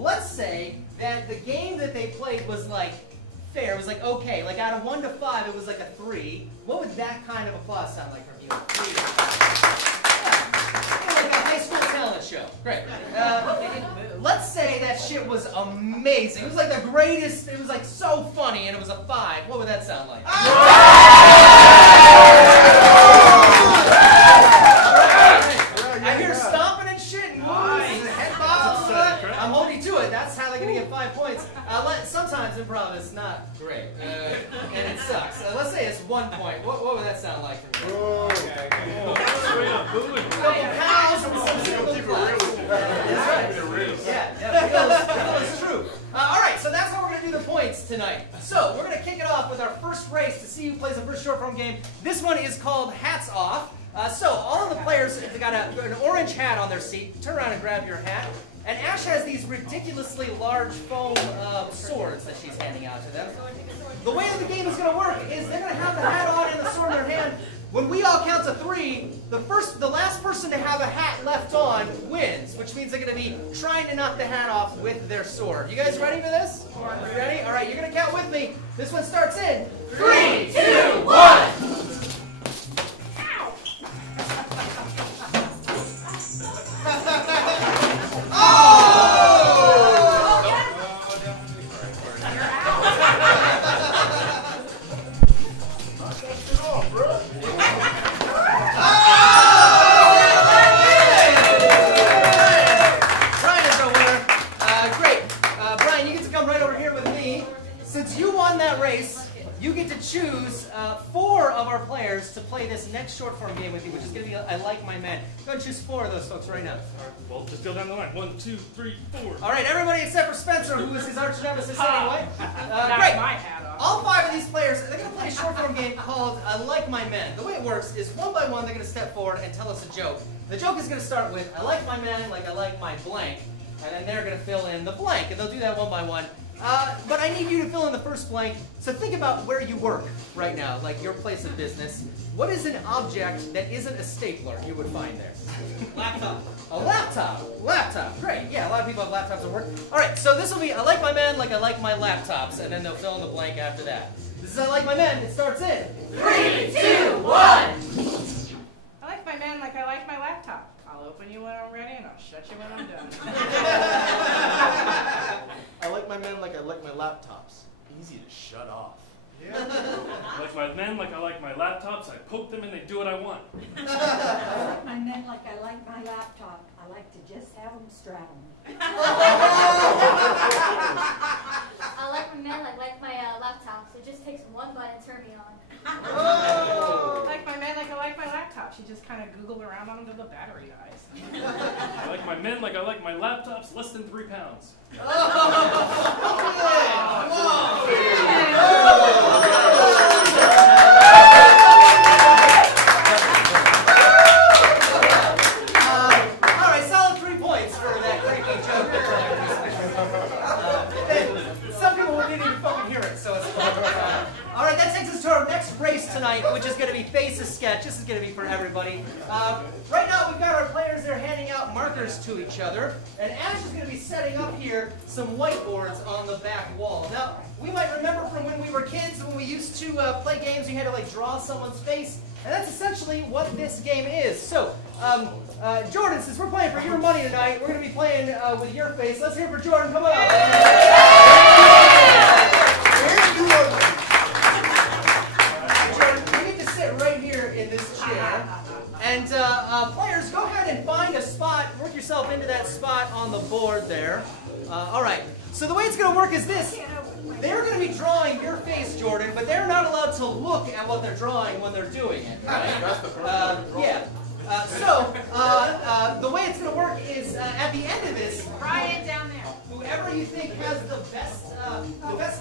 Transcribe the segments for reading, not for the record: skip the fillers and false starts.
let's say that the game that they played was like fair. It was like okay. Like out of 1 to 5, it was like a 3. What would that kind of applause sound like from you? 3. Yeah. Like a high school talent show. Great. Let's say that shit was amazing. It was like the greatest. It was like so funny, and it was a 5. What would that sound like? I hear stomping and shit and moves and head bobs. I'm holding to it. That's how they're gonna get 5 points. Sometimes improv is not great, and it sucks. Let's say it's 1 point. What would that sound like for me? It's true. All right, so that's how we're going to do the points tonight. So we're going to kick it off with our first race to see who plays the first short form game. This one is called Hats Off. So all of the players have got an orange hat on their seat. Turn around and grab your hat. And Ash has these ridiculously large foam swords that she's handing out to them. The way that the game is going to work is they're going to have the hat on and the sword in their hand. When we all count to 3, the last person to have a hat left on wins, which means they're going to be trying to knock the hat off with their sword. You guys ready for this? You ready? All right, you're going to count with me. This one starts in 3, 2, 1. Choose 4 of our players to play this next short form game with you, which is going to be I Like My Man. Go and choose 4 of those folks right now. Well, just go down the line. 1, 2, 3, 4. All right, everybody except for Spencer, who is his arch nemesis anyway. Great. My hat off. All 5 of these players, they're going to play a short form game called I Like My Man. The way it works is one by one, they're going to step forward and tell us a joke. The joke is going to start with I like my man like I like my blank, and then they're going to fill in the blank, and they'll do that one by one. But I need you to fill in the first blank. So think about where you work right now, like your place of business. What is an object that isn't a stapler you would find there? Laptop. A laptop. Laptop. Great. Yeah, a lot of people have laptops at work. All right, so this will be I like my man like I like my laptops, and then they'll fill in the blank after that. This is I like my man. It starts in 3, 2, 1. I like my man like I like my laptop. I'll open you when I'm ready, and I'll shut you when I'm done. I like my men like I like my laptops. Easy to shut off. Yeah. I like my men like I like my laptops. I poke them and they do what I want. I like my men like I like my laptop. I like to just have them straddle me. I like my man like my laptop. So it just takes one button to turn me on. I like my man like I like my laptop. She just kind of Googled around on until the battery dies. I like my men like I like my laptops. Less than 3 pounds. Alright, solid 3 points for that creepy joke. Some people didn't even fucking hear it, so it's fun. Alright, that takes us to our next race tonight, which is going to be Faces Sketch. This is going to be for everybody. Right now, we've got our players there handing out markers to each other, and Ash is going to be setting up here some whiteboards on the back wall. Now, we might remember from when we were kids, when we used to play games, you had to like draw someone's face, and that's essentially what this game is. So, Jordan, since we're playing for your money tonight, we're going to be playing with your face. Let's hear it for Jordan. Come on. Jordan, you need to sit right here in this chair. And players, go ahead and find a spot, work yourself into that spot on the board there. All right, so the way it's going to work is this. They're going to be drawing your face, Jordan, but they're not allowed to look at what they're drawing when they're doing it. Right? Yeah. The way it's going to work is at the end of this, Brian down there. whoever you think has the best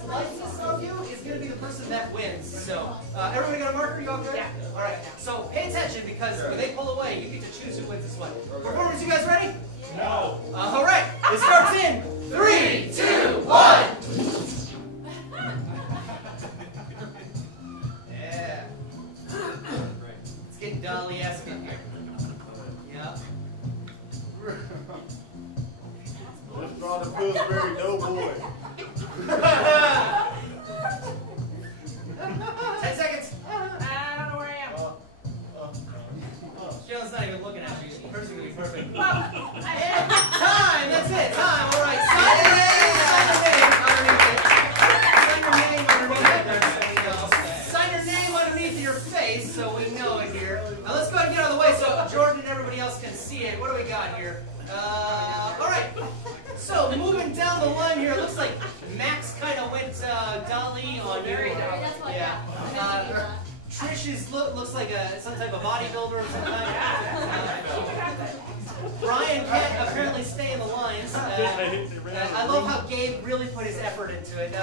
likeness of you is going to be the person that wins. So, everybody got a marker? You all good? Yeah. All right. So pay attention because when they pull away, you get to choose who wins this one. Performers, you guys ready? No. All right. It starts in 3, 2, 1. Yeah. It's getting Dolly-esque in here. Yeah. Let's draw the food. Pillsbury Doughboy. 10 seconds. I don't know where I am. Shayla's not even looking at you. Hers is going to be perfect. Well, Time! That's it. Time. All right. Sign your name underneath it. Sign your name underneath it. Sign your name underneath your face so we know it here. Now let's go ahead and get out of the way so Jordan and everybody else can see it. What do we got here? All right. So moving down the line here, it looks like Max kind of went Dali on you. That's what, Yeah. Trish looks like some type of bodybuilder or something. Brian can't apparently stay in the lines. I love how Gabe really put his effort into it.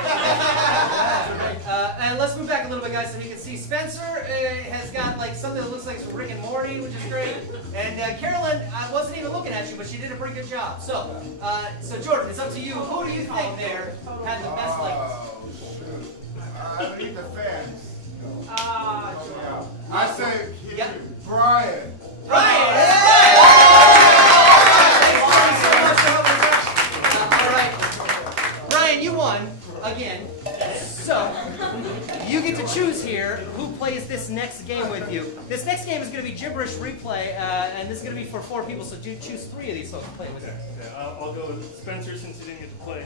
And let's move back a little bit, guys, so we can see Spencer has got like something that looks like some Rick and Morty, which is great. And Carolyn, I wasn't even looking at you, but she did a pretty good job. So Jordan, it's up to you. Who do you think there had the best legs? I need the fans. Jordan. I say Brian. Brian! All right. Brian, you won again. So, you get to choose here who plays this next game with you. This next game is going to be gibberish replay, and this is going to be for 4 people, so do choose 3 of these folks to play with you. Yeah, I'll go with Spencer since he didn't get to play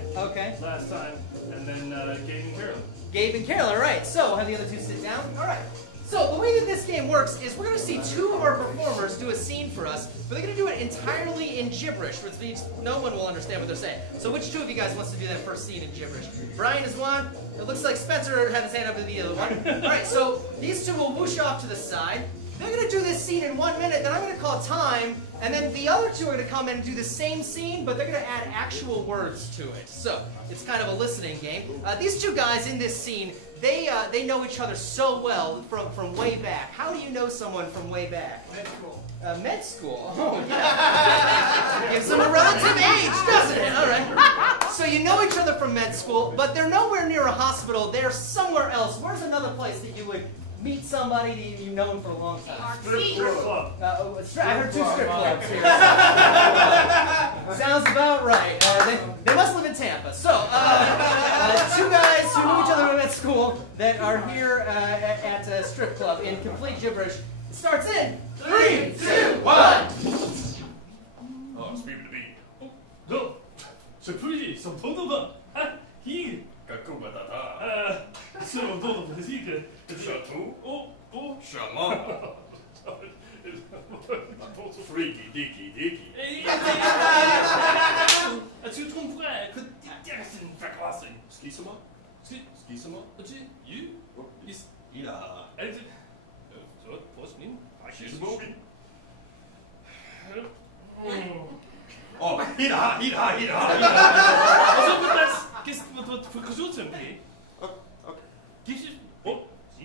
last time, and then Gabe and Carolyn. Gabe and Carolyn, all right. So, have the other 2 sit down. All right. So, the way that this game works is we're going to see 2 of our performers do a scene for us, but they're going to do it entirely in gibberish, which means no one will understand what they're saying. So, which 2 of you guys wants to do that first scene in gibberish? Brian is one. It looks like Spencer had his hand up to the other one. All right, so these 2 will whoosh off to the side. They're going to do this scene in 1 minute, then I'm going to call time, and then the other 2 are going to come in and do the same scene, but they're going to add actual words to it. So, it's kind of a listening game. These 2 guys in this scene, they know each other so well from way back. How do you know someone from way back? Med school. Med school? Oh, yeah. Gives them a relative age, doesn't it? All right. So you know each other from med school, but they're nowhere near a hospital. They're somewhere else. Where's another place that you would meet somebody that you've known for a long time? Strip club. I heard 2 strip clubs here. Sounds about right. They must live in Tampa. So, 2 guys who knew each other from med school that are here at a strip club in complete gibberish. It starts in 3, 2, 1. Oh, speak to me. Go. So pretty, so podoba. He. Какого тата. So podoba язык. Шату. О. Шаман. Freaky, dicky, dicky. Tu te tromperais que c'est une verklassing. Skisama? Skisama? You? Ja. Så, forskning. Skisama. Oh, hida. Also, qu'est-ce que tu fais zum P? Gibst du? Oh, si.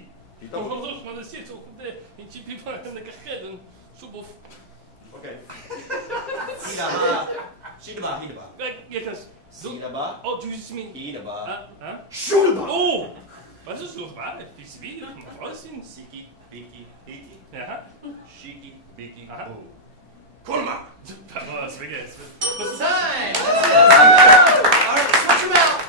Oh, maar dat zit op de in chip van de kasketten. Soebof. Okay. Hidaba. Yes. Hidaba. Oh, du bist mir. Hidaba. Schulba. Oh. Was ist so wahr? Ist wie nach dem Aussehen. Siki, biki, biki. Ja. Shiki, biki, Aha. oh. Kolma. Was vergessen. Time! All right, switch them out.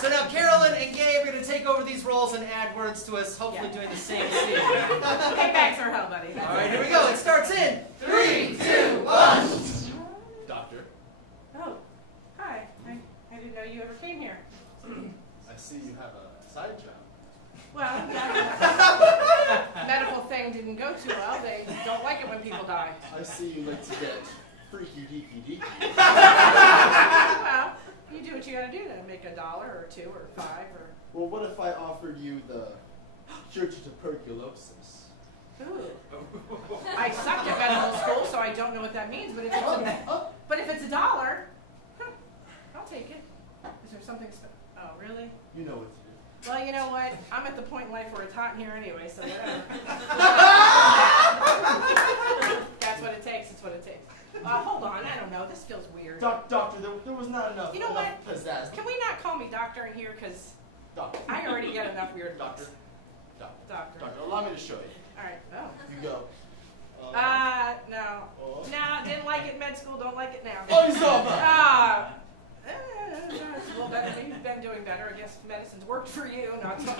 So now Carolyn and Gabe are going to take over these roles and add words to us, hopefully doing the same scene. Kickbacks are hell, buddy. All right, here we go. It starts in 3, 2, 1. Doctor, Oh, hi. I didn't know you ever came here. I see you have a side job. Well, medical thing didn't go too well. They don't like it when people die. I see you like to get freaky deaky deaky. Well, you do what you gotta do to make $1 or 2 or 5 or. Well, what if I offered you the cure to tuberculosis? Ooh. I sucked at medical school, so I don't know what that means. But if it's $1, I'll take it. Is there something? Oh, really? You know what to do. Well, you know what? I'm at the point in life where it's hot in here anyway, so whatever. That's what it takes. It's what it takes. Hold on. I don't know. This feels weird. Doctor, there was not enough. You know enough what? Pizzazz. Can we not call me doctor in here? Because Doctor. I already get enough weird Doctor. looks. Doctor. Doctor. Allow me to show you. All right. Oh. You go. No. Oh. No, didn't like it in med school. Don't like it now. Oh, you saw that. It's a little better. You've been doing better. I guess medicine's worked for you, not so, so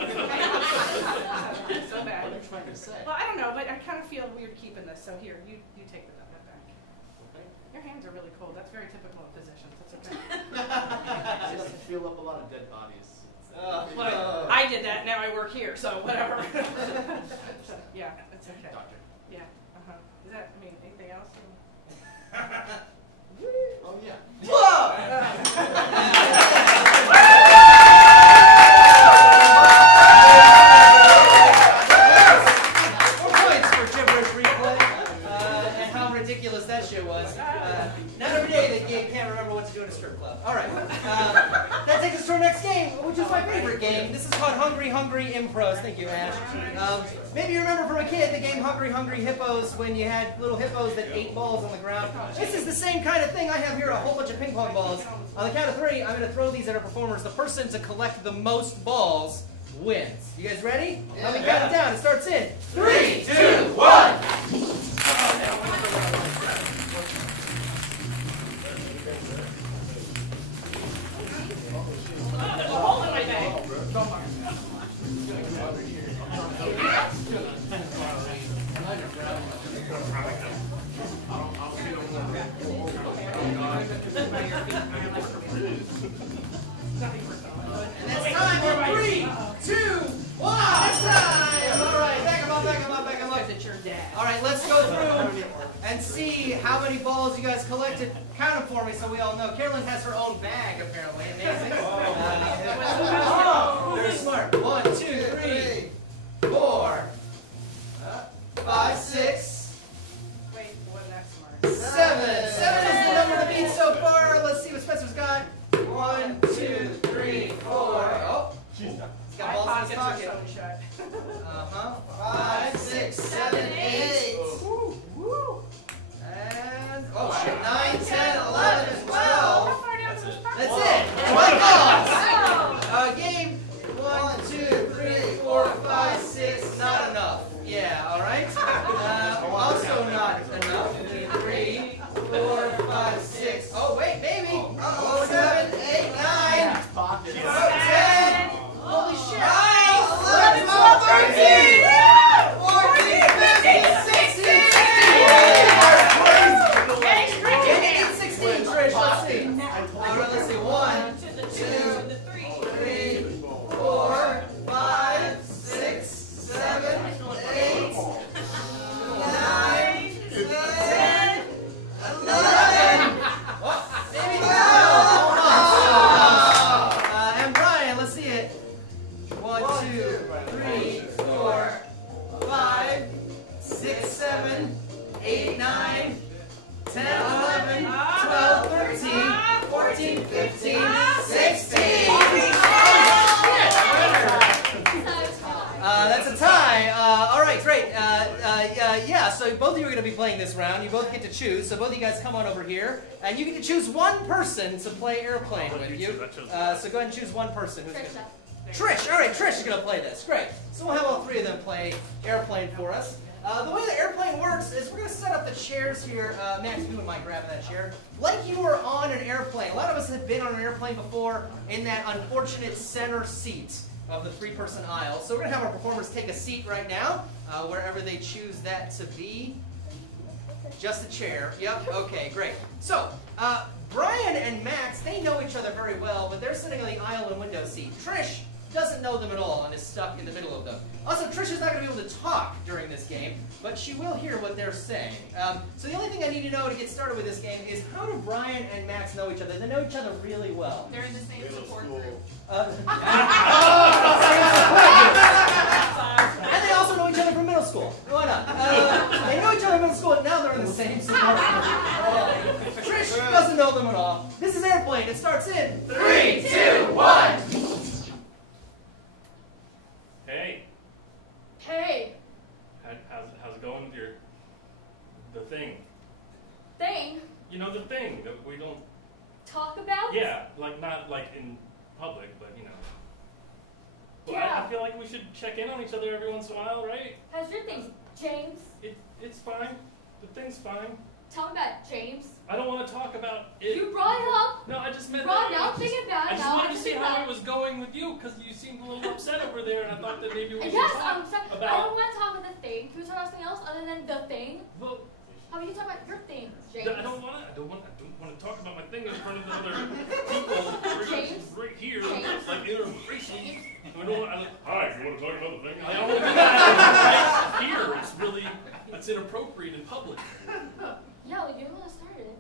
bad. What are you trying to say? Well, I don't know, but I kind of feel weird keeping this. So here, you take that back. Your hands are really cold. That's very typical of physicians. That's okay. It doesn't feel up a lot of dead bodies. Well, I did that. Now I work here, so whatever. Yeah, it's okay. Doctor. Yeah. Is that? I mean, anything else? Oh yeah. Whoa! Ridiculous that shit was. Not every day that you can't remember what to do in a strip club. All right. That takes us to our next game, which is my favorite game. This is called Hungry Hungry Impros. Thank you, Ash. Maybe you remember from a kid the game Hungry Hungry Hippos when you had little hippos that ate balls on the ground. This is the same kind of thing. I have here a whole bunch of ping pong balls. On the count of 3, I'm going to throw these at our performers. The person to collect the most balls wins. You guys ready? Yeah. Let me count it down. It starts in 3, 2, 1. And that's time for 3, 2, 1. That's time. All right, back them up. It's your dad. All right, let's go through and see how many balls you guys collected. Count them for me so we all know. Carolyn has her own bag, apparently. Amazing. Very smart. 1, 2, 3, 4, 5, 6, Wait, what next, Mark? 7. 7 is the number to beat so far. Let's see what Spencer's got. 1, 2, 3, 4. Oh, he's got My balls in his pockets are pocket. sewn shut. 5, 6, 7, 8. Woo. And, oh shit, 9, 10, 11, 12. How far down does this part That's go? it. 12 balls. Game 1, 2, 3, 4, 5, 6. Not enough. Yeah, all right. Also not enough. 3, 4, 5, 6. Oh wait, maybe. 7, 8, 9. 10. Holy shit. 11, 12, 13. 14, 15, 16. 16, Trish. Let's see. All right, let's see. 1, 2, 3, 4, 5, 6, 7, 8, 9, 10, 11. Well, maybe 12. And Brian, let's see it. 1, 2, 3, 4, 5, 6, 7, 8, 9, 10, 11, 12, 13, 14, 15, 16. That's a tie. All right, great. Yeah, so both of you are going to be playing this round. You both get to choose. So both of you guys come on over here. And you get to choose one person to play airplane with you. So go ahead and choose one person. Who's gonna... Trish. All right, Trish is going to play this. Great. So we'll have all 3 of them play airplane for us. The way the airplane works is we're going to set up the chairs here. Max, if you wouldn't mind grabbing that chair. Like you were on an airplane. A lot of us have been on an airplane before in that unfortunate center seat of the 3-person aisle. So we're going to have our performers take a seat right now, wherever they choose that to be. Just a chair. Yep. Okay, great. So, Brian and Max, they know each other very well, but they're sitting on the aisle and window seat. Trish doesn't know them at all and is stuck in the middle of them. Also, Trish is not going to be able to talk during this game, but she will hear what they're saying. So the only thing I need to know to get started with this game is how do Brian and Max know each other? They know each other really well. They're in the same support group. And they also know each other from middle school. Why not? They know each other from middle school, and now they're in the same support group. Trish doesn't know them at all. This is Airplane. It starts in 3, 2, 1. Hey, Hey, how's it going with the thing? thing, You know, the thing that we don't. talk about? Yeah, like not like in public, but you know. Well, Yeah. I feel like we should check in on each other every once in a while, right? How's your thing, James? It's fine. The thing's fine. Tell me about James. I don't want to talk about it. You brought it up. No, I just meant Brought that. it up. Think about it. I just Now wanted to see think how about it was going with you, because you seemed a little upset over there, and I thought that maybe we should Yes, talk I'm sorry. about. I don't want to talk about the thing. Can we talk about something else other than the thing? Well, How about you talk about your thing, James? I don't want to talk about my thing in front of the other people James? right here, James? like interracially. I don't want. Hi, you want to talk about the thing? I don't want to do that right here. It's inappropriate in public. Yeah, well, you're the one that started it.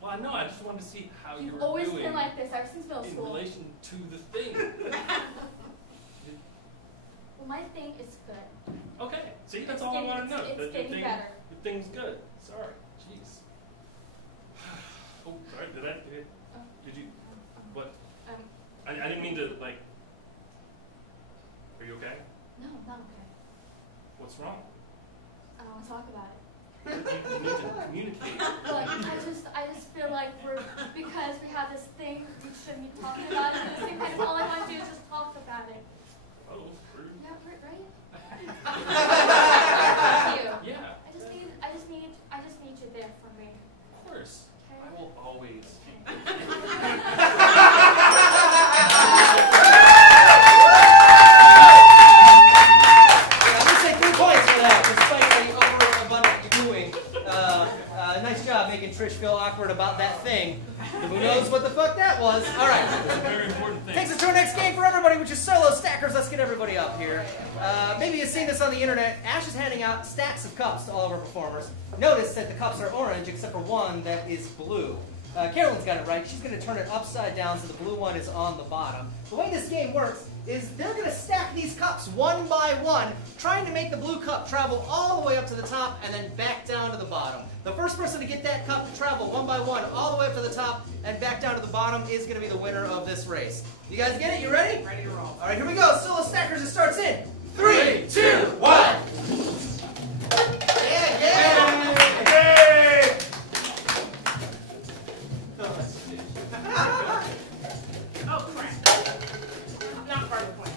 Well, I know. I just wanted to see how you You've were always doing been like this ever since middle in school. relation to the thing. Well, my thing is good. Okay. See, that's all I want to know. It's getting better. The thing's good. Sorry. Jeez. Oh, sorry. Did you? What? I didn't mean to, like. Are you okay? No, I'm not okay. What's wrong? I don't want to talk about it. You need to communicate. Look, I just feel like because we have this thing, we shouldn't be talking about it. This thing, all I want to do is just talk about it. Oh, rude. Yeah, right? Thank you. Yeah. I just need you there for me. Of course. Okay. I will always. Nice job making Trish feel awkward about that thing. Who knows what the fuck that was? All right. It's a very important thing. Takes us to our next game for everybody, which is solo stackers. Let's get everybody up here. Maybe you've seen this on the internet. Ash is handing out stacks of cups to all of our performers. Notice that the cups are orange except for one that is blue. Carolyn's got it right. She's going to turn it upside down so the blue one is on the bottom. The way this game works is they're going to stack these cups one by one, trying to make the blue cup travel all the way up to the top and then back down to the bottom. The first person to get that cup to travel one by one all the way up to the top and back down to the bottom is going to be the winner of this race. You guys get it? You ready? Ready to roll. All right, here we go. Solo stackers, it starts in 3, 2, 1. Yeah, yeah. Yay! Oh, crap. Not part of the point.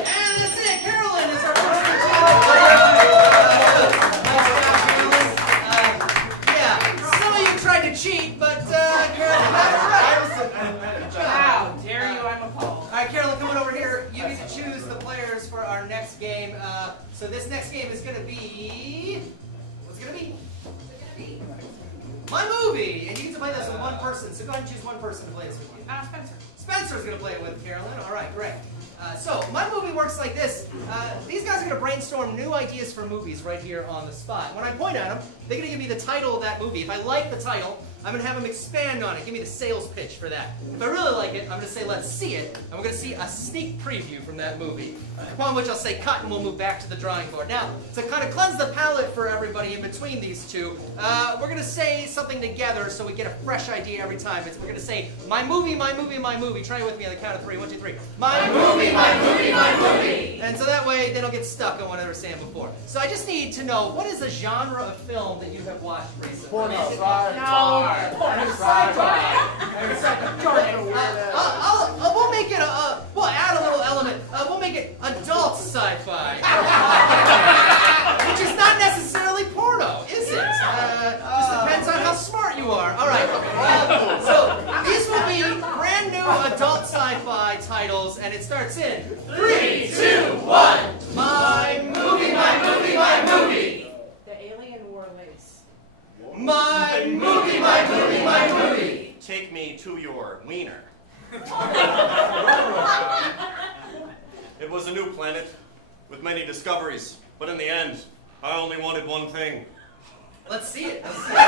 And that's it. Carolyn is our first nice job, Carolyn. Yeah, some of you tried to cheat, but Carolyn got it right. How dare you? I'm appalled. All right, Carolyn, come on over here. You get to choose the players for our next game. So this next game is going to be... What's it going to be? My movie! And you get to play this with one person, so go ahead and choose one person to play this with you. Spencer. Spencer's going to play it with Carolyn. All right, great. So my movie works like this. These guys are going to brainstorm new ideas for movies right here on the spot. When I point at them, they're going to give me the title of that movie. If I like the title, I'm going to have them expand on it. Give me the sales pitch for that. If I really like it, I'm going to say, let's see it. And we're going to see a sneak preview from that movie. Upon which I'll say cut and we'll move back to the drawing board. Now, to kind of cleanse the palate for everybody in between these two, we're going to say something together so we get a fresh idea every time. We're going to say, my movie, my movie, my movie. Try it with me on the count of 3. 1, 2, 3. My movie, my movie, my movie. And so that way they don't get stuck on what they were saying before. So I just need to know, what is a genre of film that you have watched recently? Porno. No. We'll make it we'll add a little element. We'll make it adult sci-fi. Which is not necessarily porno, is it? Just depends on how smart you are. All right. So these will be brand new adult sci-fi titles, and it starts in 3, 2, 1. My movie, my movie, my movie. The alien wore lace. My movie, my movie, my movie. Take me to your wiener. It was a new planet with many discoveries, but in the end, I only wanted one thing. Let's see it. Let's see it.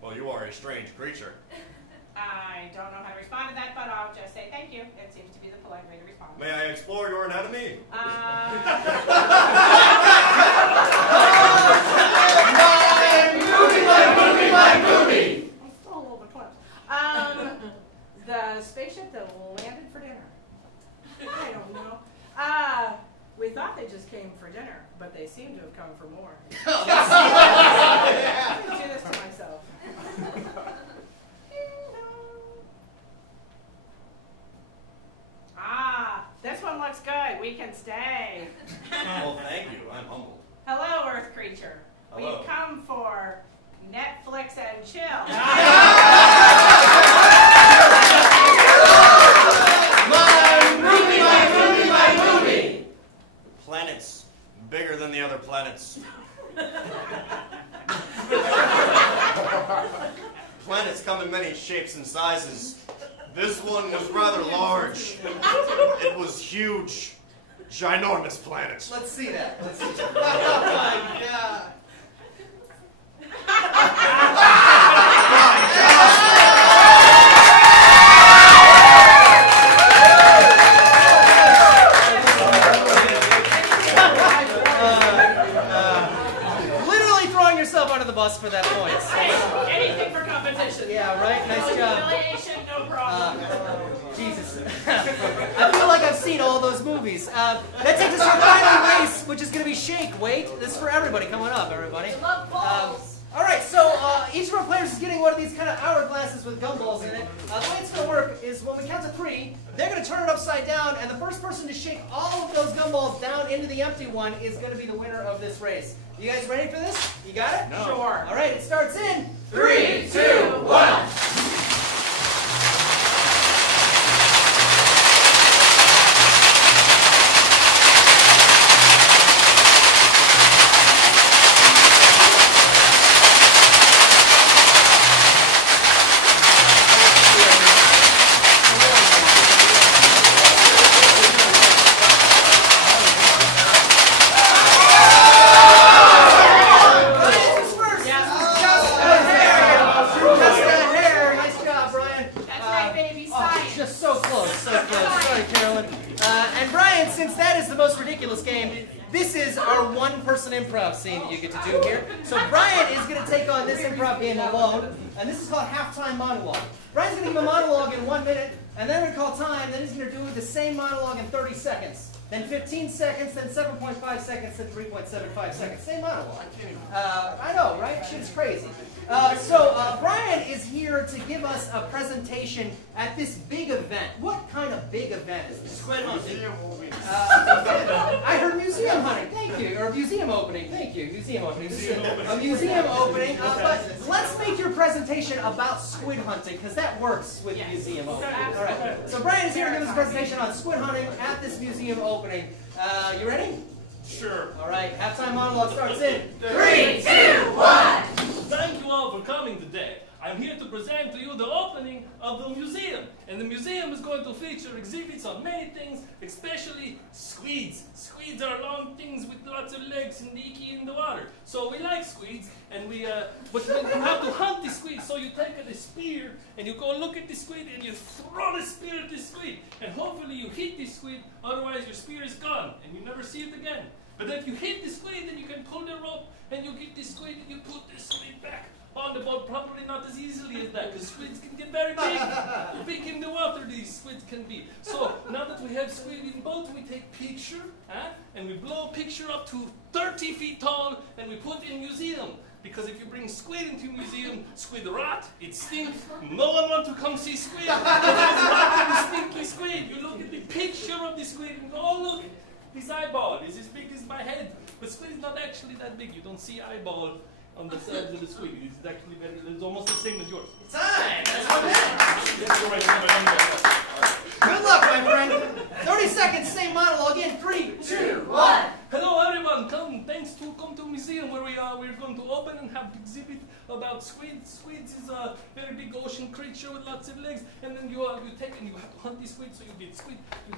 Well, you are a strange creature. I don't know how to respond to that, but I'll just say thank you. It seems to be the polite way to respond. May I explore your anatomy? My movie, my movie, my movie. I'm still a little bit close. The spaceship that landed for dinner. I don't know. We thought they just came for dinner, but they seem to have come for more. I do this to myself. looks good. We can stay. Well, thank you. I'm humbled. Hello, Earth creature. Hello. We've come for Netflix and chill. My movie! The planet's bigger than the other planets. Planets come in many shapes and sizes. This one was rather large. It was huge. Ginormous planet. Let's see that. Let's see that. Oh my God. Literally throwing yourself under the bus for that point. Hey, anything for competition. Yeah, right? Nice job. Humiliation, no problem. Jesus. I feel like I've seen all those movies. That takes us to our final race, which is going to be Shake. Wait, this is for everybody. Come on up, everybody. Love balls. All right, so each of our players is getting one of these kind of hourglasses with gumballs in it. The way it's going to work is when we count to 3, they're going to turn it upside down, and the first person to shake all of those gumballs down into the empty one is going to be the winner of this race. You guys ready for this? You got it? No. Sure. All right, it starts in 3, 2, 1. Improv scene that you get to do here. So Brian is going to take on this improv game alone, and this is called halftime monologue. Brian's going to give a monologue in 1 minute, and then we're going to call time, then he's going to do the same monologue in 30 seconds. Then 15 seconds, then 7.5 seconds, then 3.75 seconds. Same monologue. I know, right? Shit's crazy. So Brian is here to give us a presentation at this big event. What kind of big event is this? Squid hunting. I heard museum hunting. Thank you. Or museum opening. Thank you. Museum opening. This is a museum opening. But let's make your presentation about squid hunting, because that works with museum opening. All right. So Brian is here to give us a presentation on squid hunting at this museum opening. You ready? Sure. All right. Halftime monologue starts in 3, 2, 1. Thank you all for coming today. I'm here to present to you the opening of the museum. And the museum is going to feature exhibits on many things, especially squids. Squids are long things with lots of legs and icky in the water. So we like squids, and but you have to hunt the squid. So you take a spear, and you go look at the squid, and you throw the spear at the squid. And hopefully you hit the squid, otherwise your spear is gone, and you never see it again. But if you hit the squid, then you can pull the rope, and you get the squid, and you put the squid back on the boat, probably not as easily as that, because squids can get very big. Big in the water, these squids can be. So now that we have squid in boat, we take picture, and we blow a picture up to 30 feet tall, and we put in museum. Because if you bring squid into a museum, squid rot, it stinks. No one wants to come see squid. It's rotten, stinky squid. You look at the picture of the squid and go, oh look, this eyeball is as big as my head. But squid is not actually that big. You don't see eyeball on the sides of the squid. It's actually very, it's almost the same as yours. time. That's 1 minute. Good luck, my friend. 30 seconds, same monologue in 3, 2, 1. Hello everyone, come to museum where we're going to open and have exhibit about squids. Squids is a very big ocean creature with lots of legs, and then you take and you have to hunt the squid. So you get squid, you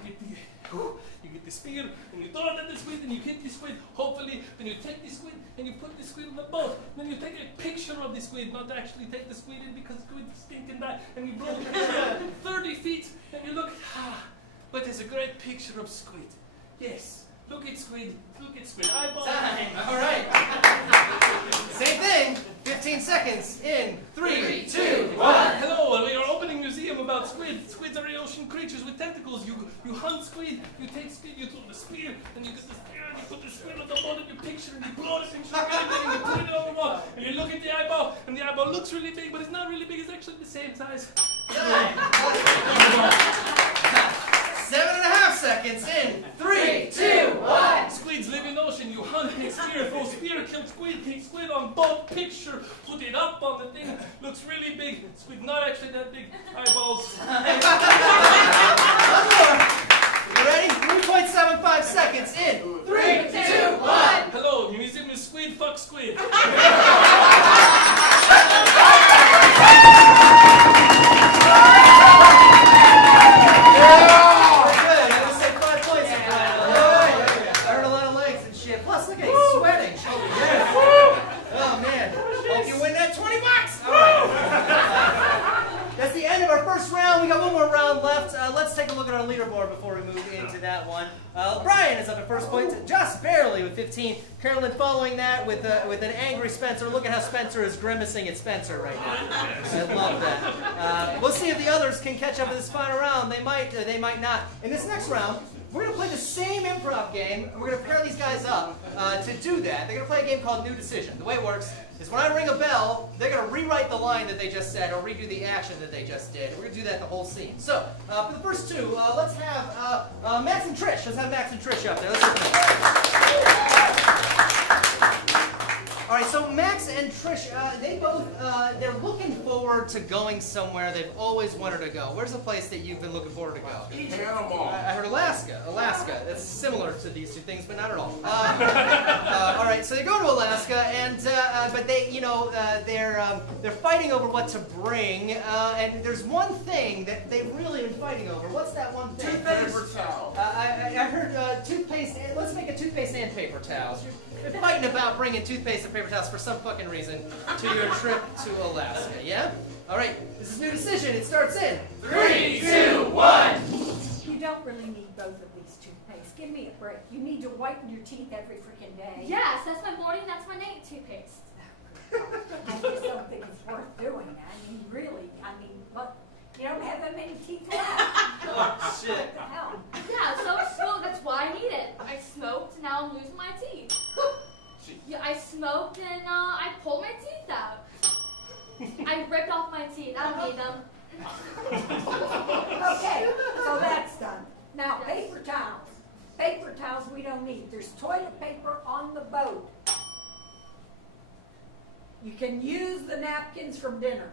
get the spear, and you throw it at the squid, and you hit the squid. Hopefully, then you take the squid and you put the squid in the boat. Then you take a picture of the squid, not actually take the squid in because squid stink and die. And you blow the picture 30 feet, and you look. But there's a great picture of squid. Yes. Look at squid. Look at squid. Eyeball. Time. All right. Same thing. 15 seconds in 3, 2, 1. Hello. We are opening museum about squid. Squids are ocean creatures with tentacles. You hunt squid. You take squid. You throw the spear, and you get the spear, and you put the squid on the bottom of your picture, and you blow the picture again, and you put it on the wall, and you look at the eyeball, and the eyeball looks really big, but it's not really big. It's actually the same size. 7.5 seconds in 3, 2, 1. Squids live in ocean. You hunt, take spear, throw spear, kill squid, take squid on boat, picture, put it up on the thing. Looks really big. Squid not actually that big. Eyeballs. One more. You ready? 3.75 seconds in 3, 2, 1. Hello, your museum is squid, fuck squid. We got one more round left. Let's take a look at our leaderboard before we move into that one. Brian is up at first point, just barely with 15. Carolyn following that with an angry Spencer. Look at how Spencer is grimacing at Spencer right now. I love that. We'll see if the others can catch up in this final round. They might not. In this next round, we're going to play the same improv game, and we're going to pair these guys up to do that. They're going to play a game called New Decision. The way it works is when I ring a bell, they're going to rewrite the line that they just said or redo the action that they just did. We're going to do that the whole scene. So, for the first two, let's have Max and Trish. Let's have Max and Trish up there. Let's hear All right, so Max and Trish, they both, they're looking forward to going somewhere they've always wanted to go. Where's the place that you've been looking forward to go? Panama. I heard Alaska. Alaska. That's similar to these two things, but not at all. All right, so they go to Alaska, and but they, you know, they're fighting over what to bring, and there's one thing that they've really been fighting over. What's that one thing? Paper towel. I heard toothpaste. Let's make a toothpaste and paper towels. You're fighting about bringing toothpaste and paper towels for some fucking reason to your trip to Alaska. Yeah. All right. This is New Decision. It starts in 3, 2, 1. You don't really need both of these toothpaste. Give me a break. You need to whiten your teeth every freaking day. Yes, that's my morning, that's my night toothpaste. I just don't think it's worth doing. I mean, really. I mean, look, you don't have that many teeth left. Oh shit. What the hell? Yeah, so that's why I need it. I smoked, and now I'm losing my teeth. Yeah, I smoked and I pulled my teeth out. I ripped off my teeth. I don't need them. Okay, so that's done. Now, paper towels. Paper towels we don't need. There's toilet paper on the boat. You can use the napkins from dinner.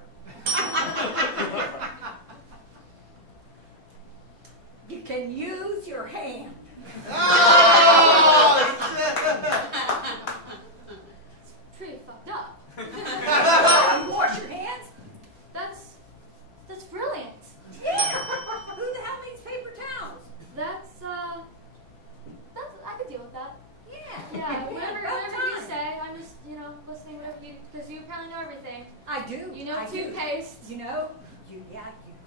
You can use your hand. Oh, shit. It's pretty fucked up. You wash your hands? That's brilliant. Yeah. Who the hell needs paper towels? That's I could deal with that. Yeah. Yeah, whatever About you time. say, I'm just, listening whatever you, because you apparently know everything. I do. You know I do. toothpaste. You know, you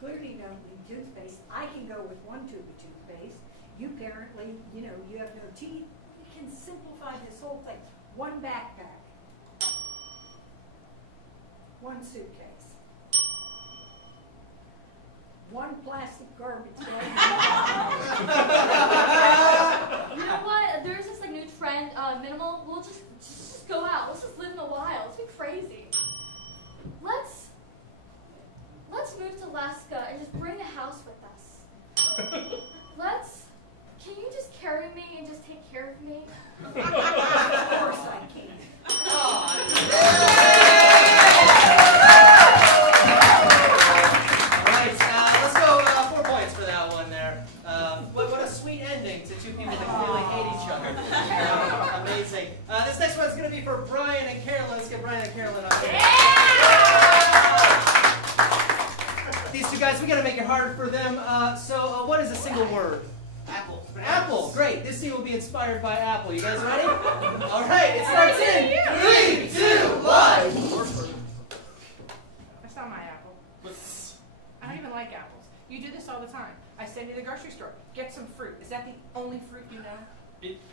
clearly don't need toothpaste. I can go with one tube of toothpaste. You apparently, you have no teeth. You can simplify this whole thing. One backpack. One suitcase. One plastic garbage bag. You know what? There's this new trend, minimal. We'll just go out. Let's just live in the wild. Let's be crazy. Let's move to Alaska and just bring a house with us. Can you just carry me and just take care of me? Of course I can. Right, let's go 4 points for that one there. What a sweet ending to two people that clearly hate each other. Amazing. This next one's going to be for Brian and Carolyn. Let's get Brian and Carolyn on here. These two guys, we got to make it hard for them. So what is a single word? Apple. Apple. Great. This scene will be inspired by Apple. You guys ready? All right. It starts in 3, 2, 1. That's not my apple. I don't even like apples. You do this all the time. I send you to the grocery store. Get some fruit. Is that the only fruit you know?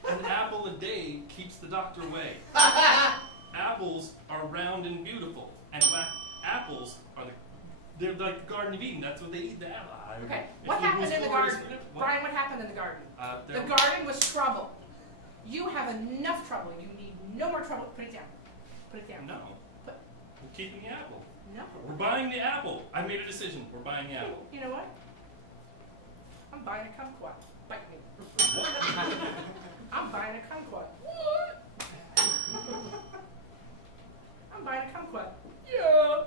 An apple a day keeps the doctor away. Apples are round and beautiful, and apples are they're like the Garden of Eden. That's what they eat. The apple. Okay. What happened in the garden? Brian, what happened in the garden? The garden was trouble. You have enough trouble. You need no more trouble. Put it down. Put it down. No. We're keeping the apple. No. We're buying the apple. I made a decision. We're buying the apple. You know what? I'm buying a kumquat. Bite me. I'm buying a kumquat. I'm buying a kumquat. Yeah.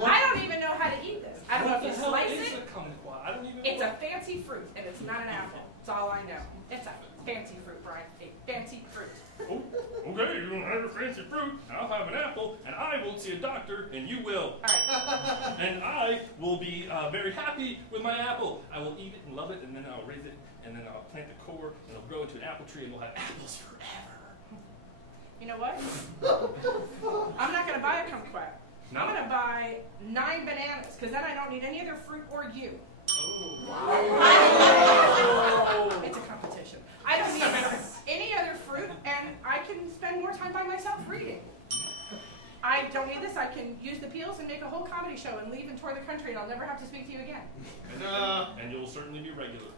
I don't even know how to eat this. I don't know if you slice it. I don't even It's a fancy fruit, and it's not an apple. That's all I know. It's a fancy fruit, Brian. A fancy fruit. Oh, okay, you don't have a fancy fruit. I'll have an apple, and I won't see a doctor, and you will. All right. And I will be very happy with my apple. I will eat it and love it, and then I'll raise it, and then I'll plant the core, and it'll grow into an apple tree, and we'll have apples forever. You know what? I'm not going to buy a kumquat. No? I'm going to buy 9 bananas, because then I don't need any other fruit or you. Oh. It's a competition. I don't need any other fruit, and I can spend more time by myself reading. I don't need this. I can use the peels and make a whole comedy show and leave and tour the country, and I'll never have to speak to you again. And you'll certainly be regular.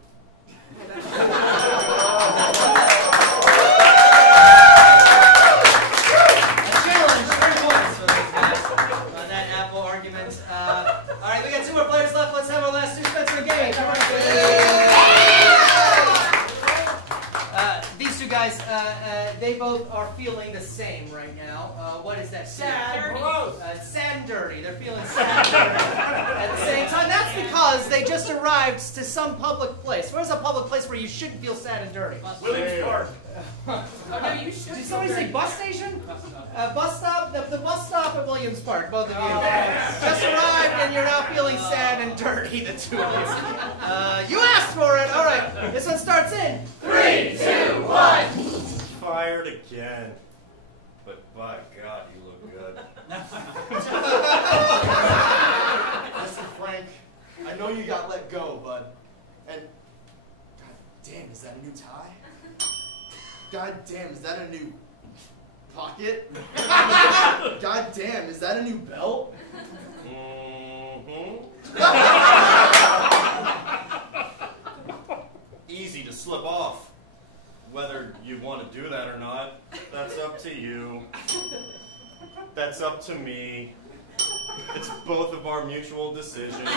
Alright, we got 2 more players left. Let's have our last 2 Spencer and Gage. These 2 guys, they both are feeling the same right now. What is that? Sad. Sad and dirty. They're feeling sad and dirty at the same time. That's because they just arrived to some public place. Where's a public place where you shouldn't feel sad and dirty? Williams Park. Oh, no, you should. Did somebody say bus station? Bus stop? The bus stop at Williams Park, both of you. Just arrived and you're now feeling sad and dirty, the 2 of you. You asked for it. All right. This one starts in 3, 2, 1. Fired again. But by God, you look good. Listen, Frank, I know you got let go, bud. And God damn, is that a new tie? God damn, is that a new pocket? God damn, is that a new belt? Easy to slip off. Whether you want to do that or not, that's up to you. That's up to me. It's both of our mutual decisions.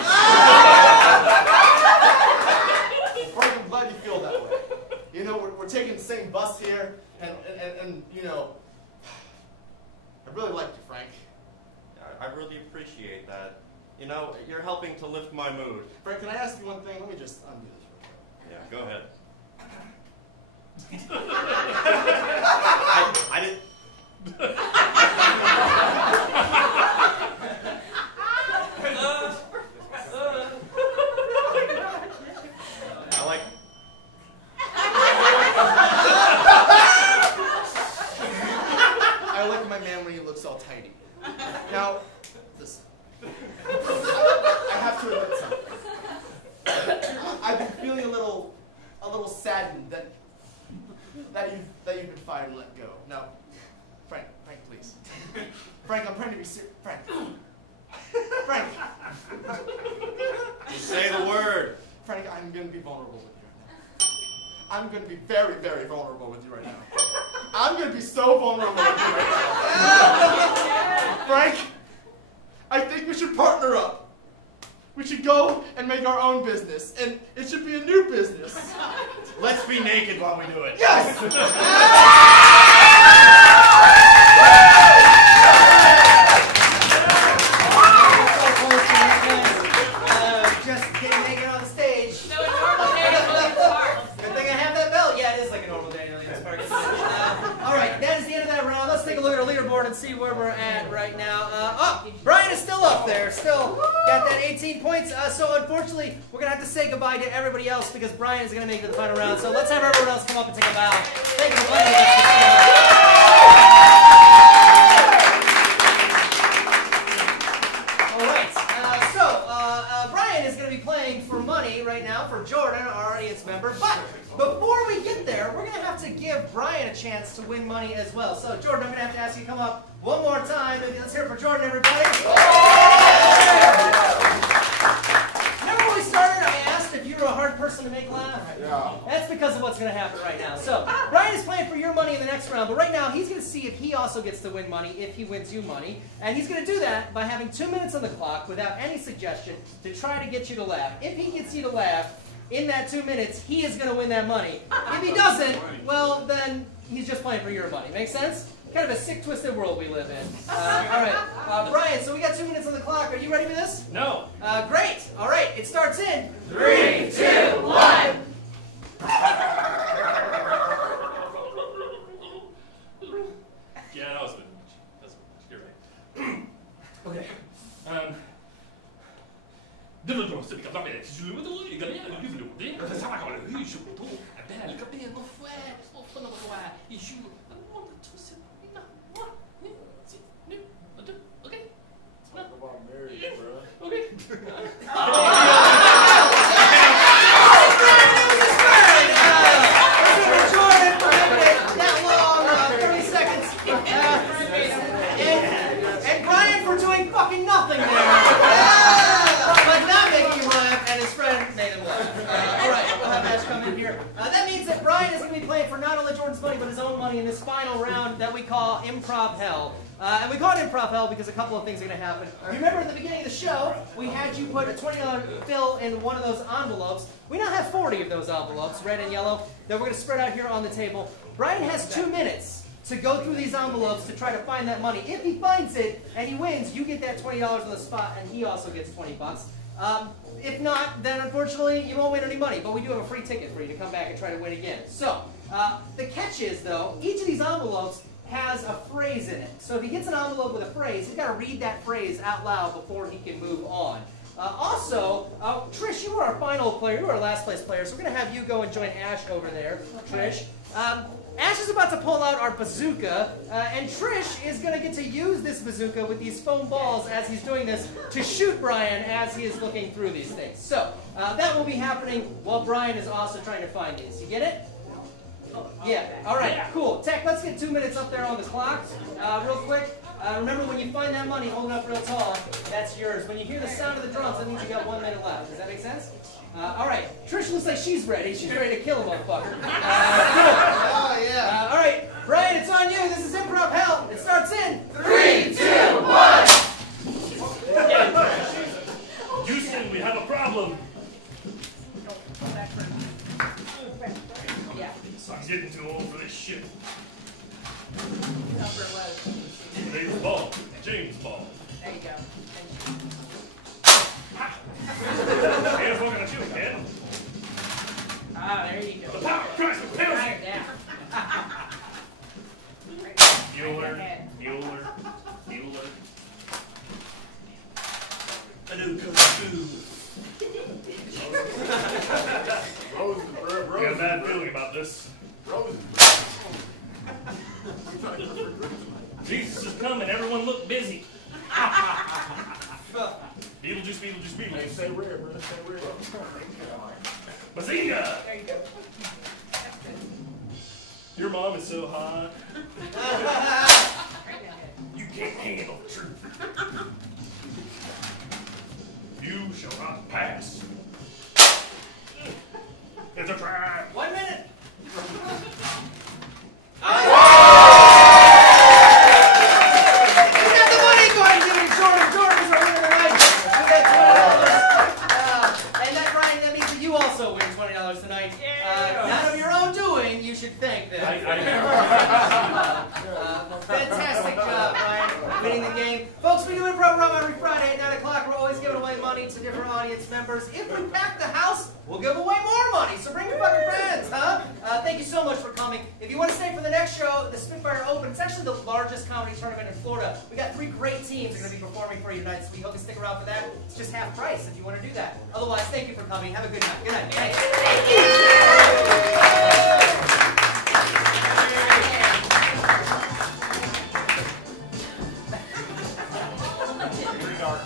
Frank, I'm glad you feel that way. You know, we're taking the same bus here, and you know, I really like you, Frank. I really appreciate that. You know, you're helping to lift my mood. Frank, can I ask you one thing? Let me just undo this real quick. Yeah, go ahead. I didn't. I like. I like my man when he looks all tidy. Now, listen. I have to admit something. I've been feeling a little saddened that you've been fired and let go. Now, Frank, please. Frank, I'm trying to be serious. Frank. Just say the word. Frank, I'm going to be vulnerable with you right now. I'm going to be very, very vulnerable with you right now. I'm going to be so vulnerable with you right now. Frank, I think we should partner up. We should go and make our own business, and it should be a new business. Let's be naked while we do it. Yes! Just getting naked on the stage. So a normal day at Williams Park. Good thing I have that belt. Yeah, it is like a normal day in Williams Park. All right, that is the end of that round. Let's take a look at our leaderboard and see where we're at right now. Brian is still up there. Still got that 18 points. So unfortunately, we're going to have to say goodbye to everybody else because Brian is going to make it to the final round. So let's have everyone else come up and take a bow. Thank you for playing with us. Brian is going to be playing for money right now for Jordan, our audience member. But before we get there, we're going to have to give Brian a chance to win money as well. So Jordan, I'm going to have to ask you to come up one more time. Let's hear it for Jordan, everybody. Remember when we started, I asked if you were a hard person person to make laugh? Yeah. That's because of what's going to happen right now. So, Brian is playing for your money in the next round, but right now he's going to see if he also gets to win money, if he wins you money. And he's going to do that by having 2 minutes on the clock without any suggestion to try to get you to laugh. If he gets you to laugh in that 2 minutes, he is going to win that money. If he doesn't, well, then he's just playing for your money. Make sense? Kind of a sick, twisted world we live in. All right, Brian, so we got 2 minutes on the clock. Are you ready for this? No. Great. All right, it starts in 3, 2, 1. Yeah, that was a bit much. That's you're right. Okay. Talk about marriage, bro. Okay. Jordan for having it that long, 30 seconds. And Brian for doing fucking nothing there. But not making him laugh, and his friend made him laugh. All right, we'll have Ash come in here. That means that Brian is going to be playing for not only Jordan's money, but his own money in this final round that we call Improv Hell. And we call it Improv Hell because a couple of things are going to happen. You remember at the beginning of the show, we had you put a $20 bill in one of those envelopes. We now have 40 of those envelopes, red and yellow, that we're going to spread out here on the table. Brian has 2 minutes to go through these envelopes to try to find that money. If he finds it and he wins, you get that $20 on the spot, and he also gets 20 bucks. If not, then unfortunately you won't win any money, but we do have a free ticket for you to come back and try to win again. So, the catch is, though, each of these envelopes has a phrase in it. So if he gets an envelope with a phrase, he's got to read that phrase out loud before he can move on. Also, Trish, you are our final player. You are our last place player, so we're going to have you go and join Ash over there, Trish. Ash is about to pull out our bazooka, and Trish is going to get to use this bazooka with these foam balls as he's doing this to shoot Brian as he is looking through these things. So, that will be happening while Brian is also trying to find these. You get it? Yeah. All right, cool. Tech, let's get 2 minutes up there on the clock real quick. Remember, when you find that money, hold it up real tall. That's yours. When you hear the sound of the drums, that means you got 1 minute left. Does that make sense? All right. Trish looks like she's ready. She's ready to kill a motherfucker. Cool. Oh, yeah. All right. Brian, it's on you. This is Improv Hell. It starts in 3, 2, 1. Houston, we have a problem. I'm getting too old for this shit. James Ball. James Ball. There you go. Hands looking at you, kid. Ah, there you go. The power Christ compels Right you. there. Bueller. A new kung fu. Roses, bro. I got a bad feeling about this. Roses. Jesus is coming. Everyone look busy. Beetlejuice. Hey, say rare, bro. Say rare. Bazinga! There you go. Your mom is so hot. You can't handle the truth. You shall not pass. It's a trap. 1 minute. Fantastic job, Brian, winning the game. Folks, we do Improvarama every Friday at 9 o'clock. We're always giving away money to different audience members. If we pack the house, we'll give away more money. So bring your fucking friends, huh? Thank you so much for coming. If you want to stay for the next show, the Spitfire Open, it's actually the largest comedy tournament in Florida. We got 3 great teams that are going to be performing for you tonight, so we hope you stick around for that. It's just half price if you want to do that. Otherwise, thank you for coming. Have a good night. Good night. Thanks. Pretty dark.